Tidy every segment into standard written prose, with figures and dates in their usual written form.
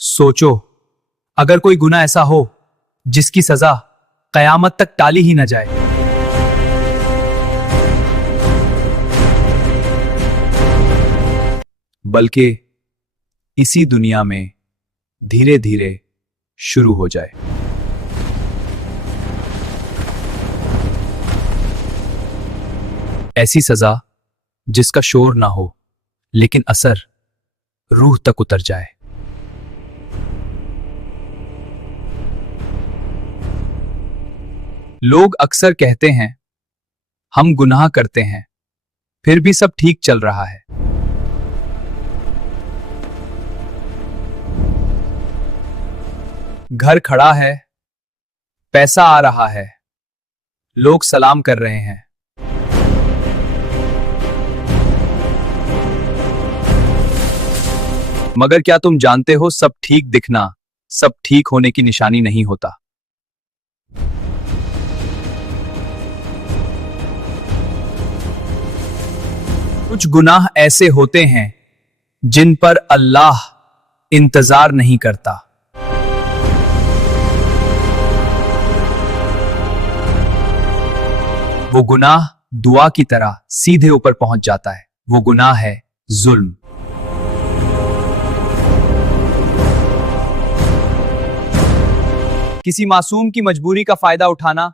सोचो, अगर कोई गुनाह ऐसा हो जिसकी सजा कयामत तक टाली ही न जाए, बल्कि इसी दुनिया में धीरे धीरे शुरू हो जाए। ऐसी सजा जिसका शोर ना हो लेकिन असर रूह तक उतर जाए। लोग अक्सर कहते हैं हम गुनाह करते हैं फिर भी सब ठीक चल रहा है। घर खड़ा है, पैसा आ रहा है, लोग सलाम कर रहे हैं। मगर क्या तुम जानते हो, सब ठीक दिखना सब ठीक होने की निशानी नहीं होता। कुछ गुनाह ऐसे होते हैं जिन पर अल्लाह इंतजार नहीं करता। वो गुनाह दुआ की तरह सीधे ऊपर पहुंच जाता है। वो गुनाह है जुल्म। किसी मासूम की मजबूरी का फायदा उठाना,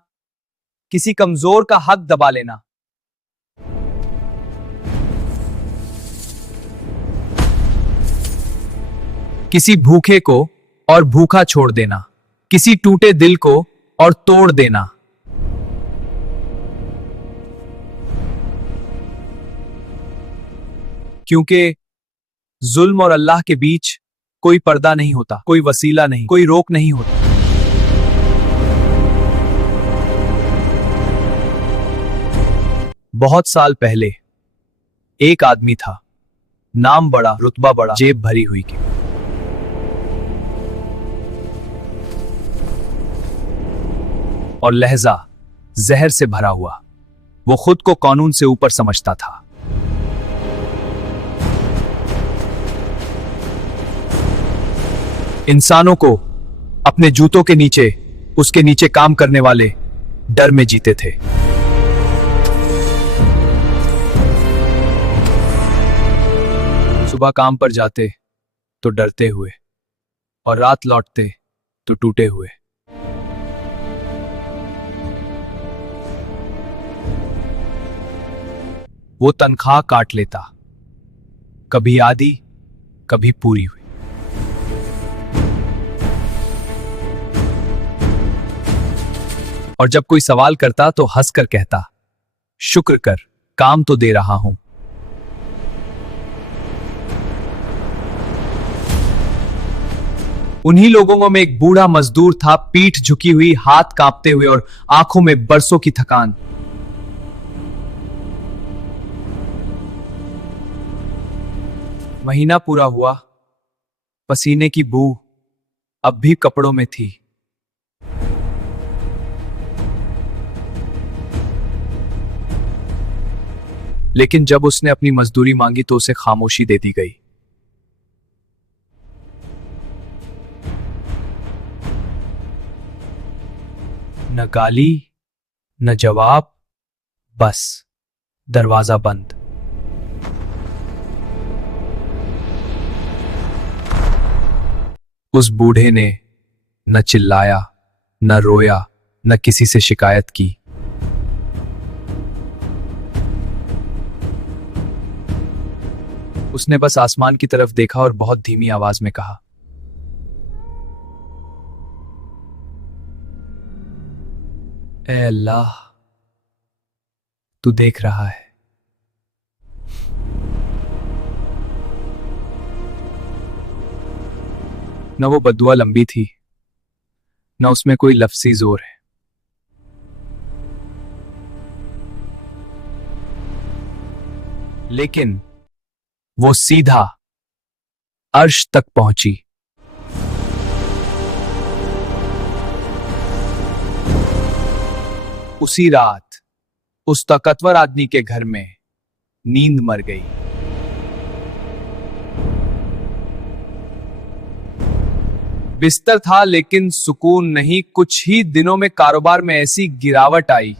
किसी कमजोर का हक दबा लेना, किसी भूखे को और भूखा छोड़ देना, किसी टूटे दिल को और तोड़ देना। क्योंकि जुल्म और अल्लाह के बीच कोई पर्दा नहीं होता, कोई वसीला नहीं, कोई रोक नहीं होता। बहुत साल पहले एक आदमी था, नाम बड़ा, रुतबा बड़ा, जेब भरी हुई की। और लहजा जहर से भरा हुआ। वो खुद को कानून से ऊपर समझता था। इंसानों को अपने जूतों के नीचे, उसके नीचे काम करने वाले डर में जीते थे। सुबह काम पर जाते तो डरते हुए और रात लौटते तो टूटे हुए। वो तनख्वाह काट लेता, कभी आधी कभी पूरी हुई। और जब कोई सवाल करता तो हंसकर कहता, शुक्र कर, काम तो दे रहा हूं। उन्हीं लोगों में एक बूढ़ा मजदूर था, पीठ झुकी हुई, हाथ कांपते हुए और आंखों में बरसों की थकान। महीना पूरा हुआ, पसीने की बू अब भी कपड़ों में थी। लेकिन जब उसने अपनी मजदूरी मांगी तो उसे खामोशी दे दी गई। न गाली न जवाब, बस दरवाजा बंद। उस बूढ़े ने न चिल्लाया, न रोया, न किसी से शिकायत की। उसने बस आसमान की तरफ देखा और बहुत धीमी आवाज में कहा, ऐ अल्लाह, तू देख रहा है। न वो बद्दुआ लंबी थी, न उसमें कोई लफ्जी जोर है। लेकिन वो सीधा अर्श तक पहुंची। उसी रात उस ताकतवर आदमी के घर में नींद मर गई। बिस्तर था लेकिन सुकून नहीं। कुछ ही दिनों में कारोबार में ऐसी गिरावट आई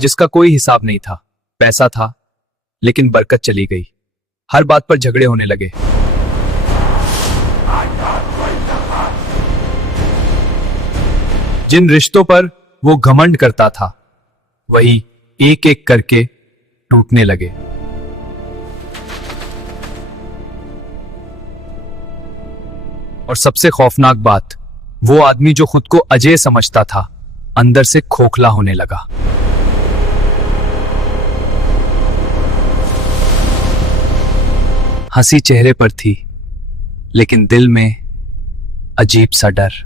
जिसका कोई हिसाब नहीं था। पैसा था लेकिन बरकत चली गई। हर बात पर झगड़े होने लगे। जिन रिश्तों पर वो घमंड करता था वही एक एक करके टूटने लगे। और सबसे खौफनाक बात, वो आदमी जो खुद को अजय समझता था अंदर से खोखला होने लगा। हंसी चेहरे पर थी लेकिन दिल में अजीब सा डर।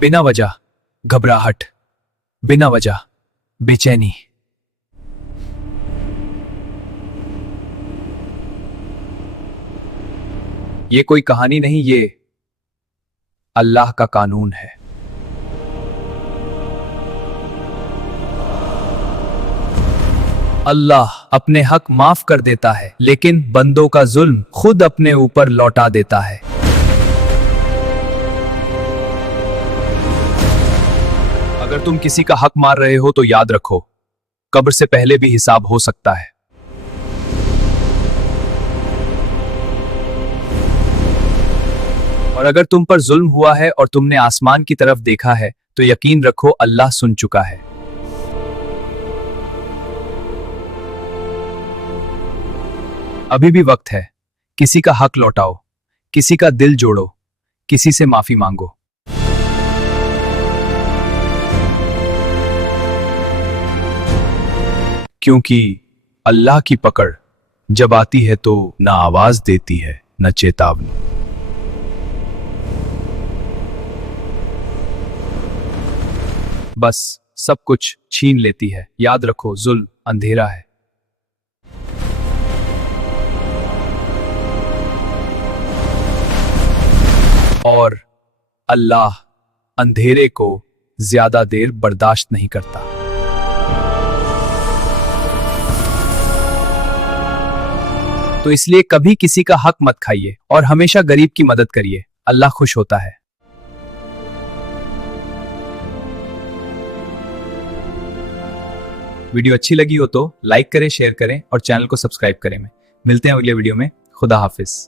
बिना वजह घबराहट, बिना वजह बेचैनी। ये कोई कहानी नहीं, ये अल्लाह का कानून है। अल्लाह अपने हक माफ कर देता है लेकिन बंदों का जुल्म खुद अपने ऊपर लौटा देता है। अगर तुम किसी का हक मार रहे हो तो याद रखो, कब्र से पहले भी हिसाब हो सकता है। और अगर तुम पर जुल्म हुआ है और तुमने आसमान की तरफ देखा है तो यकीन रखो अल्लाह सुन चुका है। अभी भी वक्त है, किसी का हक लौटाओ, किसी का दिल जोड़ो, किसी से माफी मांगो। क्योंकि अल्लाह की पकड़ जब आती है तो ना आवाज देती है न चेतावनी। बस सब कुछ छीन लेती है। याद रखो, जुल्म अंधेरा है। और अल्लाह अंधेरे को ज्यादा देर बर्दाश्त नहीं करता। तो इसलिए कभी किसी का हक मत खाइए और हमेशा गरीब की मदद करिए। अल्लाह खुश होता है। वीडियो अच्छी लगी हो तो लाइक करें, शेयर करें और चैनल को सब्सक्राइब करें। मिलते हैं अगले वीडियो में। खुदा हाफिज।